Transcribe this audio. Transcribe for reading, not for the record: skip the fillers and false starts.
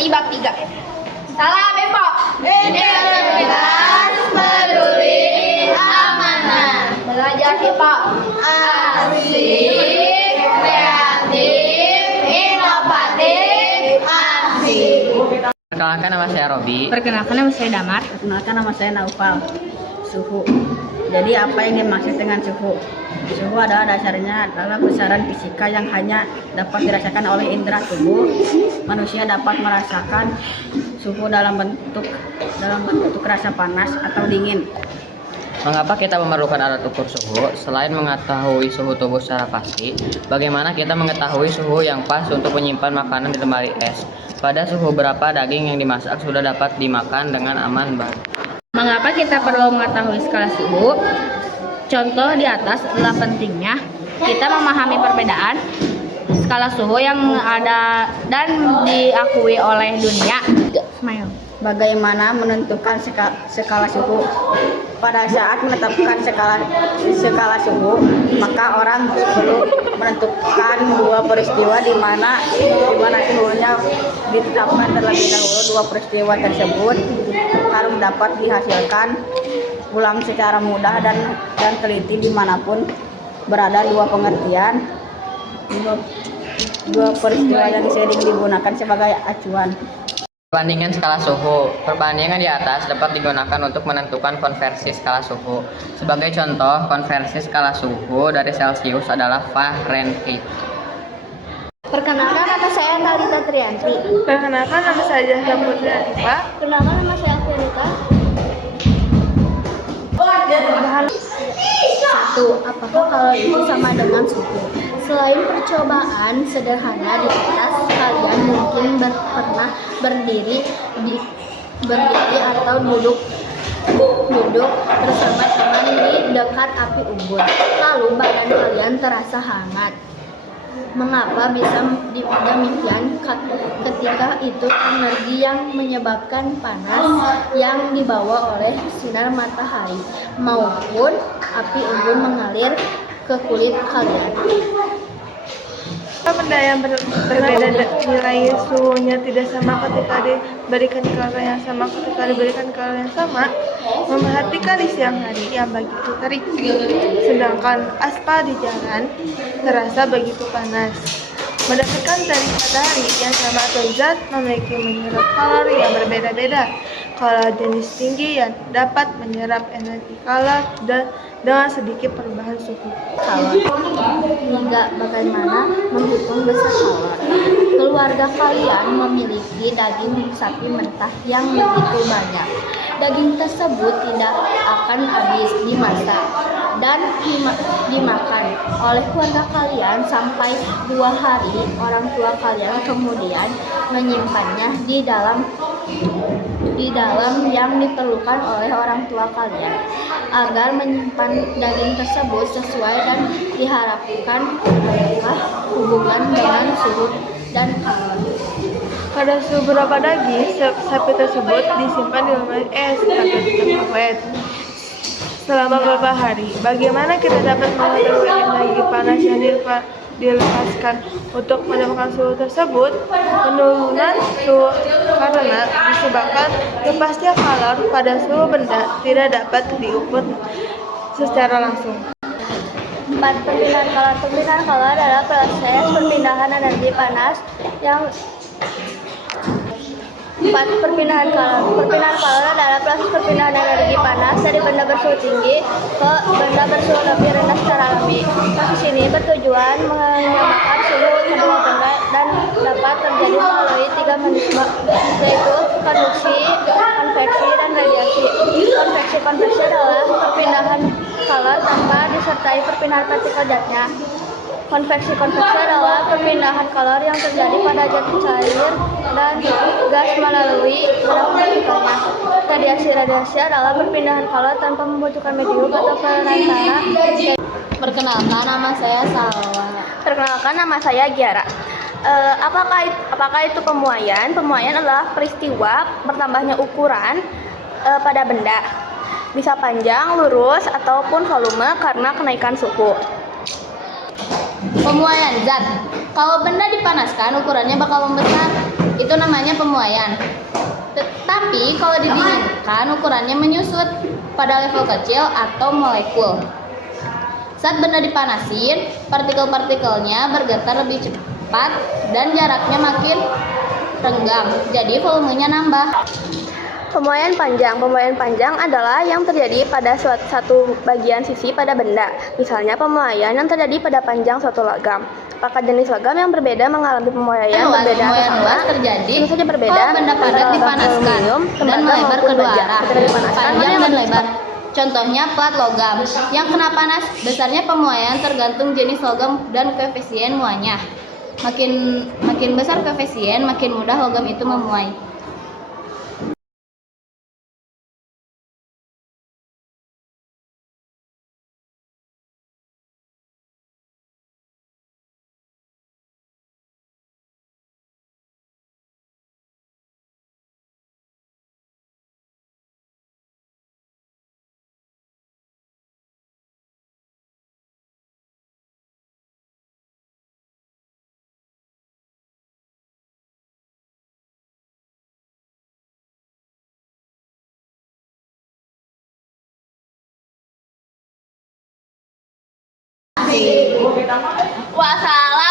dari bab 3. Salam Epok. Integritas, peduli, amanah. Belajar Epok. Asik, kreatif, inovatif, asik. Perkenalkan, nama saya Robi. Perkenalkan, nama saya Damar. Perkenalkan, nama saya Naufal. Suhu. Jadi apa yang dimaksud dengan suhu? Suhu adalah dasarnya adalah besaran fisika yang hanya dapat dirasakan oleh indera tubuh. Manusia dapat merasakan suhu dalam bentuk rasa panas atau dingin. Mengapa kita memerlukan alat ukur suhu? Selain mengetahui suhu tubuh secara pasti, bagaimana kita mengetahui suhu yang pas untuk menyimpan makanan di lemari es? Pada suhu berapa daging yang dimasak sudah dapat dimakan dengan aman, Mbak? Mengapa kita perlu mengetahui skala suhu? Contoh di atas adalah pentingnya kita memahami perbedaan skala suhu yang ada dan diakui oleh dunia. Bagaimana menentukan skala suhu? Pada saat menetapkan skala suhu, maka orang perlu menentukan dua peristiwa di mana suhunya ditetapkan terlebih dahulu. Dua peristiwa tersebut harus dapat dihasilkan ulang secara mudah dan teliti dimanapun berada. Dua peristiwa yang sering digunakan sebagai acuan. Perbandingan skala suhu. Perbandingan di atas dapat digunakan untuk menentukan konversi skala suhu. Sebagai contoh, konversi skala suhu dari Celcius adalah Fahrenheit. Perkenalkan, nama saya Talita Trianti. Perkenalkan, nama saya Jasa Putri Atifa. Perkenalkan, nama saya Firita. 1. Apakah kalori itu sama dengan suhu? Selain percobaan sederhana di atas, kalian mungkin pernah berdiri atau duduk bersama teman di dekat api unggun. Lalu badan kalian terasa hangat. Mengapa bisa demikian? Ketika itu energi yang menyebabkan panas yang dibawa oleh sinar matahari maupun api unggun mengalir ke kulit kalian. Benda yang berbeda nilai suhunya tidak sama ketika diberikan kalori yang sama ketika diberikan kalori yang sama. Memerhatikan di siang hari yang begitu terik, sedangkan aspal di jalan terasa begitu panas. Berdasarkan dari matahari yang sama atau zat memiliki menyerap kalori yang berbeda-beda. Kalau jenis tinggi yang dapat menyerap energi kalori dengan sedikit perubahan suhu. Kalori. 3. Bagaimana menghitung besar kalori? Keluarga kalian memiliki daging sapi mentah yang begitu banyak. Daging tersebut tidak akan habis dimasak dan dimakan oleh keluarga kalian sampai 2 hari. Orang tua kalian kemudian menyimpannya di dalam yang diperlukan oleh orang tua kalian agar menyimpan daging tersebut sesuai dan diharapkan adakah hubungan dengan suhu dan kalori. Pada suhu berapa daging sapi tersebut disimpan di lemari es agar tetap awet selama beberapa hari. Bagaimana kita dapat mengetahui energi panas yang dilepaskan untuk menemukan suhu tersebut? Penurunan suhu karena disebabkan lepasnya kalori pada suhu benda tidak dapat diukur secara langsung. 4. Perpindahan kalori. Perpindahan kalori adalah proses perpindahan energi panas yang 4. Perpindahan kalori. Perpindahan kalori adalah proses perpindahan energi panas dari benda bersuhu tinggi ke benda bersuhu lebih rendah secara alami. Proses ini bertujuan menyamakan suhu kedua benda dan dapat terjadi melalui 3 mekanisme, yaitu konveksi, konveksi, dan radiasi. Konveksi adalah perpindahan kalori tanpa disertai perpindahan partikel zatnya. Konveksi adalah perpindahan kalori yang terjadi pada zat cair dan gas melalui beberapa partikelnya. Radiasi adalah perpindahan kalori tanpa membutuhkan medium atau perantara. Perkenalkan, nama saya Salwa. Perkenalkan, nama saya Giara. Apakah itu pemuaian? Pemuaian adalah peristiwa bertambahnya ukuran pada benda, bisa panjang, lurus, ataupun volume karena kenaikan suhu. Pemuaian zat. Kalau benda dipanaskan, ukurannya bakal membesar. Itu namanya pemuaian. Tetapi kalau didinginkan ukurannya menyusut pada level kecil atau molekul. Saat benda dipanasin, partikel-partikelnya bergetar lebih cepat dan jaraknya makin renggang. Jadi volumenya nambah. Pemuaian panjang adalah yang terjadi pada satu bagian sisi pada benda. Misalnya pemuaian yang terjadi pada panjang suatu logam. Apakah jenis logam yang berbeda mengalami pemuaian berbeda atau Pemuaian sama? luas terjadi Tentu saja berbeda. kalau benda padat Antara logam dipanaskan aluminium, dan tembaga melebar maupun kedua baja. arah, Ketika dipanaskan, panjang mana yang dan lebih lebar. Contohnya plat logam yang kena panas. Besarnya pemuaian tergantung jenis logam dan koefisien muanya. Makin besar koefisien, makin mudah logam itu memuai. Wassalam.